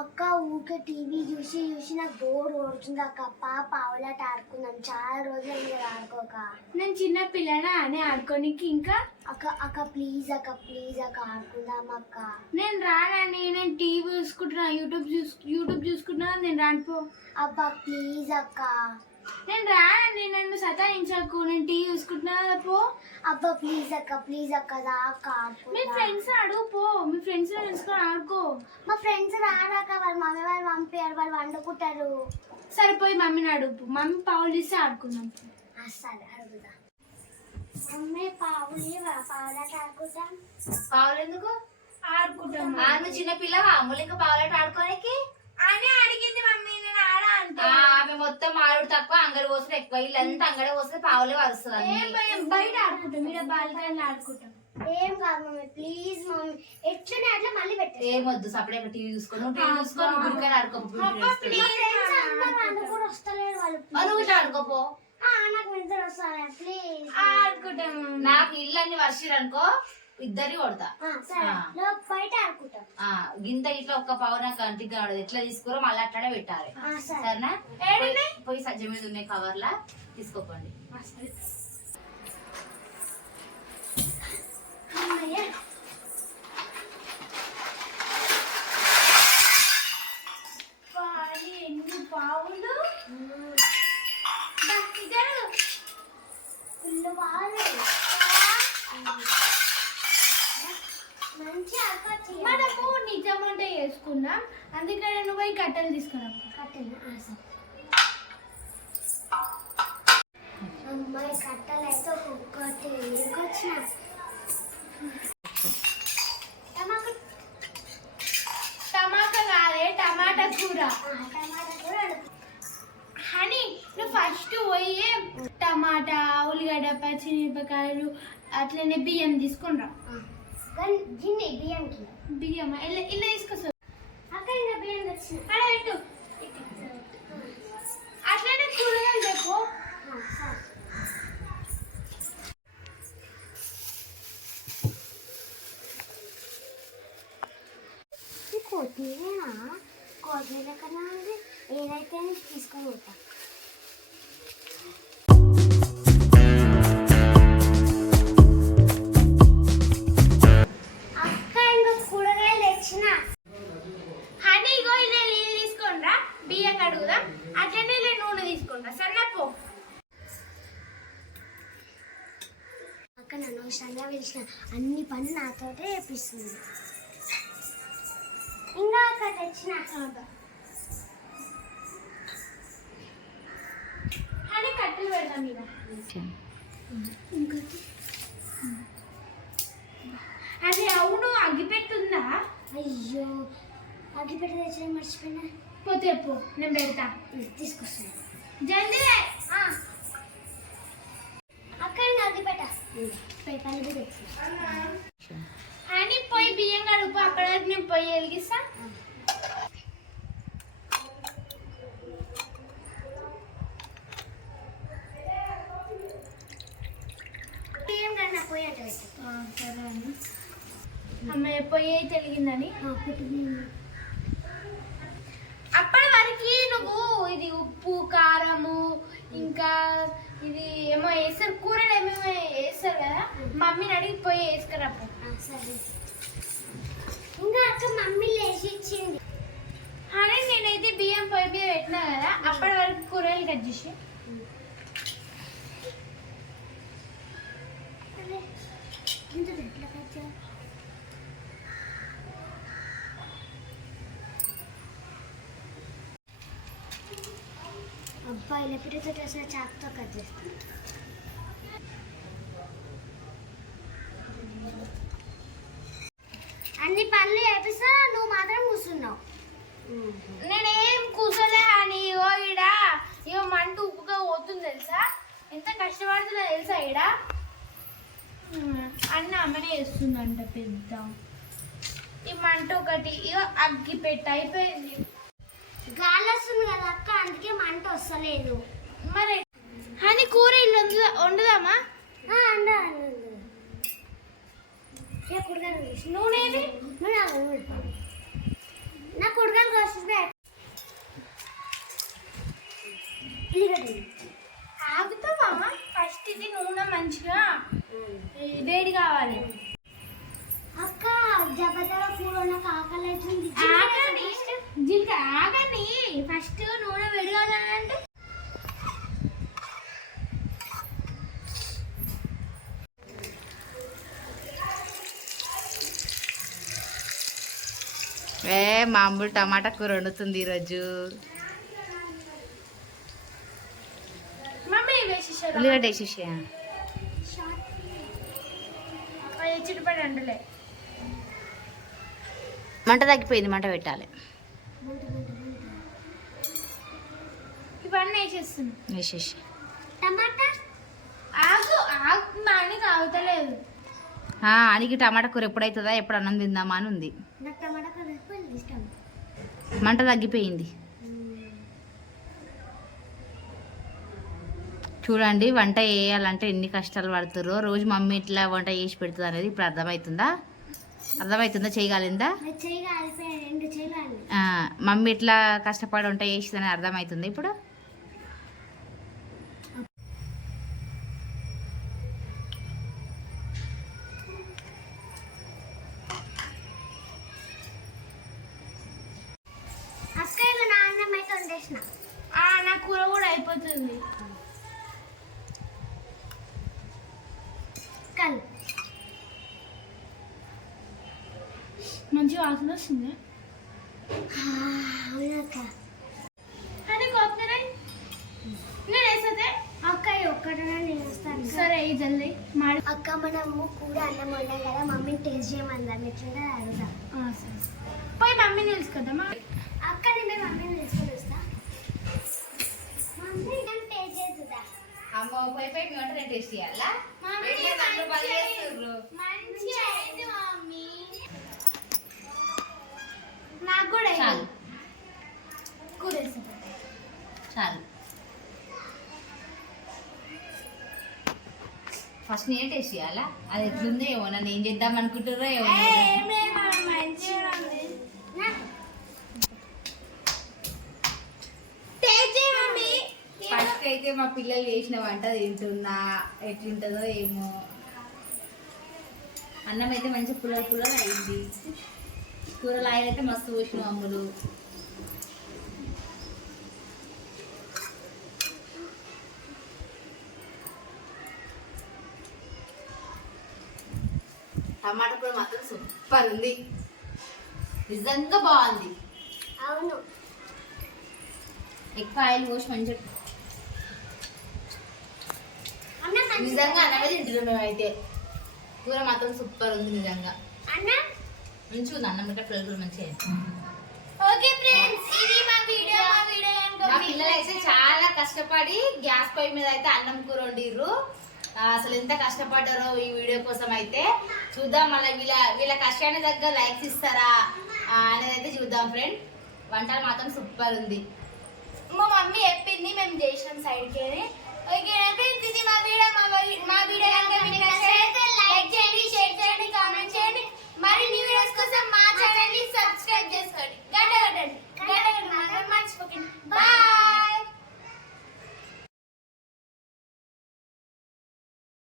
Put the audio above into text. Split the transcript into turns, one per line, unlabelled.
అక్క ఊకే టీవీ చూసి చూసి నాకు బోర్ కొడుతుంది అక్క. పాప ఆవులాట ఆడుకుందాం. చాలా రోజులు కదా ఆడుకోక.
నేను చిన్న పిల్లనా? అని ఆడుకోనికి ఇంకా?
అక్క అక్క ప్లీజ్ అక్క ప్లీజ్ అక్క ఆడుకుందాం అక్క.
నేను రానండి నేను టీవీ చూసుకుంటున్నా యూట్యూబ్ చూసు యూట్యూబ్ చూసుకుంటున్నా నేను రానిపో
అబ్బా ప్లీజ్ అక్క.
నేను రానండి నన్ను సతాయించకు నేను టీవీ చూసుకుంటున్నా పో.
అబ్బా ప్లీజ్ అక్క ప్లీజ్ అక్క రా అక్క
మీ
ఆడుకుందాం
ఫ్రెండ్స్ అడుగు పో మీ ఫ్రెండ్స్ ఆడుకో
మా ఫ్రెండ్స్ రారాక వాళ్ళ మమ్మీ వాళ్ళు పంపారు వాళ్ళు వండుకుంటారు.
సరిపోయి మమ్మీని అడుగు. మమ్మీ పావులు తీసి ఆడుకుందాం.
ఆ, సరే అడుగుదా మమ్మీ పావులు పావులాట ఆడుకుందాం
పావులు ఎందుకు
ఆడుకుంటాం.
ఆ, నువ్వు చిన్న పిల్లవా? అమ్ములింక పావులాట ఆడుకోనికి?
అని అడిగింది మమ్మీ నేను ఆడ అంటే.
ఆమె మొత్తం ఆడు తక్కువ అంగడి పోసిన ఎక్కువ. ఇల్లంతా అంగడి పోస్తే పావులే వరుస్తుంది
భయం, బయట ఆడుకుంటాం. ఇక్కడ బాల్కనీలో ఆడుకుంటాం.
ఏం కాదు మమ్మీ ప్లీజ్ మమ్మీ. ఎట్లనే అట్లా మళ్ళీ పెట్టేసి
ఏమొద్దు సపరేట్ టీవీ చూసుకో. నువ్వు టీవీ చూసుకో నువ్వు గుడికాడ ఆడుకో
మా ఫ్రెండ్స్ అందరూ వస్తలేరు వాళ్ళు
నువ్వు ఇట్లా ఆడుకోపో.
ఆ, నాకు నిద్ర వస్తాను ప్లీజ్
ఆడుకుంటాం.
నాకు ఇల్లు అన్ని వర్షిరు అనుకో ఇద్దరి కొడతా.
లో బయట ఆడుకుంటాం.
ఆ గింత ఇట్లా ఒక్క పావు నాకు కంటికి కావడదు ఎట్లా తీసుకోరో మళ్ళీ అట్లానే పెట్టాలి. సరేనా? పోయి- పోయి సజ్జ మీద ఉన్నాయి కవర్లా తీసుకోకండి
మనము నిజం వంట చేసుకుందాం అందుకని నువ్వు పోయి కట్టెలు తీసుకున్నాం
కట్టెలు. అమ్మాయి కట్టెలు అయితే ఒక్కొక్కటి ఎరుకొచ్చిన టమాటా.
టమాటా కాదే టమాటా కూర. హనీ నువ్వు ఫస్ట్ పోయి టమాటా ఉల్లిగడ్డ పచ్చిమిరపకాయలు అట్లనే బియ్యం తీసుకుని రా
బియ్యంకి
బియ్యం ఇలా ఇలా తీసుకొస్తా.
అక్కడ బియ్యం తెచ్చిన.
అక్కడ పెట్టు. అట్లనే కూరగాయలు చెప్పు
ఆ, సరే ఈ కొత్తిమీరేనా కొత్తిమీర కన్నా ఉంది ఏదైతే తీసుకొని ఉంటా అక్క ఇంకా కూరగాయలు తెచ్చిన
హనీ ఇగో ఇలా నీళ్ళు తీసుకొని రా బియ్యం కడుగుదాం అట్లనే ఇలా ఏదైతే తీసుకొని రా సన్నపో
అక్క నన్ను అవసరంగా పిలిచిన అన్ని పనులు నాతోటే చేపిస్తుంది.
అదే. అవును అగ్గిపెట్టుందా
అయ్యో అగ్గిపెట్టి తెచ్చిన మర్చిపోయినా.
పోతే పో నేను పెడతా.
తీసుకొస్తాను
జల్దీ.
ఆ. అక్క ఇంకా అగ్గిపెట్ట పేపర్లు కూడా
అని పోయి బియ్యం కడుపు వరకు నేను పొయ్యి వెలిగిస్తా
ఏం కన్నా పోయి అంటే పెట్టు
సరే
ఆ, పెట్టు బియ్యం.
అప్పటి వరకు నువ్వు ఇది ఉప్పు కారము ఇంకా ఇది ఏమో వేస్తారు కూరలు ఏమేమో వేస్తారు కదా? మమ్మీని అడిగి పోయి వేసుకురా
సరే. ఇంకా అక్క మమ్మీ లేచి ఇచ్చింది
అని నేనైతే బియ్యం పొయ్యి మీద పెట్టినా కదా అప్పటి వరకు కూరలు కట్ చేసి
అరే, ఇంత ఎట్లా కచ్చా చేసిన చాకుతో కట్ చేస్తాను అన్ని పనులు చేపిస్తా నువ్వు మాత్రం కూర్చున్నావు.
నేనేం కూర్చోలే అని ఇగో ఈడ ఇగో మంట ఉప్పుగా పోతుంది తెలుసా? ఎంత కష్టపడుతుందో తెలుసా ఈడ? ఉమ్, అన్న అమ్మనే వేస్తుందంట పెద్ద. ఈ మంట ఒకటి ఇగో అగ్గి పెట్టి అయిపోయింది.
గాలి వస్తుంది కదా అక్క అందుకే మంట వస్తలేదు.
మరి అని కూర ఇల్లు వండుదా- వండుదామా. నూనె ఏది?
నూనె ఆగు, నూనె. నాకు కుడకలు కోసిస్తే ఇది
ఆగుతావా? ఫస్ట్ ఇది నూనె మంచిగా వేడి కావాలి.
అక్క జబదల కూర నాకు ఆకలి అవుతుంది
ఆగని దీనికి ఆగని ఫస్ట్ నూనె వేడి కావాలంటే
ఏ మామూలు టమాటా కూర వండుతుంది ఈరోజు. ఉల్లిగడ్డ వేసేసి మంట తగ్గిపోయింది మంట పెట్టాలి.
ఇవన్నీ వేసేస్తున్నా.
వేసేసి
టమాటా?
ఆగు ఆగు
అనికి టమాటా కూర ఎప్పుడైతుందా ఎప్పుడు అన్నం తిందామా అని ఉంది.
నాకు టమాటా కూర ఎక్కువ ఇష్టం.
మంట తగ్గిపోయింది. చూడండి వంట వేయాలంటే ఎన్ని కష్టాలు పడుతుర్రో. రోజు మమ్మీ ఇట్లా వంట చేసి పెడుతుంది అనేది ఇప్పుడు అర్థమవుతుందా? అర్థమవుతుందా? చేయగలిందా? మమ్మీ ఇట్లా కష్టపడి వంట చేసిందని అర్థమవుతుంది ఇప్పుడు?
మంచి వాసన వస్తుంది కొత్తిమీర నేను వేసతే
అక్క ఒక్కటనే నేను వస్తాను
సరే జల్దీ మాడి
అక్క మనము కూర అన్నం వండాం కదా మమ్మీని టేస్ట్ చేయమందాం ఎట్లుందో అడుగుదాం
ఆ, సరే పోయి మమ్మీని తెలుసుకుందామా
అక్క నేను మమ్మీని తీసుకొని వస్తా మమ్మీ నేను టేస్ట్ చేస్తుందా
అమ్మ పోయి పోయి వంట నేను టేస్ట్ చేయాలా
మమ్మీ, మంచిగా అయింది మమ్మీ నాకు కూడా
చాలు
కూర వేసేది
చాలు ఫస్ట్ నేను టేస్ట్ చేయాలా? అది ఎట్లుందో ఏమో నన్ను ఏం చేద్దాం అనుకుంటారో ఏమో ఫస్ట్ అయితే మా పిల్లలు చేసిన వంట తింటున్నా. ఎట్లుంటుందో ఏమో. అన్నం అయితే మంచి పుల్లలు పుల్లలు అయింది. కూరలు అయితే మస్తు పోసిన అమ్ములు. టమాటా కూర మాత్రం సూపర్ ఉంది. నిజంగా బాగుంది.
అవును.
ఎక్కువ ఆయిల్ పోసి మంచిగా నిజంగా అన్నమే తింటున్నాం మేమైతే. కూర మాత్రం సూపర్ ఉంది నిజంగా. మంచిగా ఉంది అన్నం ఇంకా పిల్లలు మంచిగా
ఓకే ఫ్రెండ్స్ ఇది మా వీడియో మా వీడియో
మా పిల్లలు అయితే చాలా కష్టపడి గ్యాస్ పొయ్యి మీద అయితే అన్నం కూర వండిర్రు. అసలు ఎంత కష్టపడ్డారో ఈ వీడియో కోసం అయితే చూద్దాం మళ్ళీ వీళ్ళ వీళ్ళ కష్టాన్ని దగ్గర లైక్స్ ఇస్తారా? అనేది అయితే చూద్దాం ఫ్రెండ్ వంటలు మాత్రం సూపర్ ఉంది.
మా మమ్మీ చెప్పింది మేము చేసినాం సైడ్కి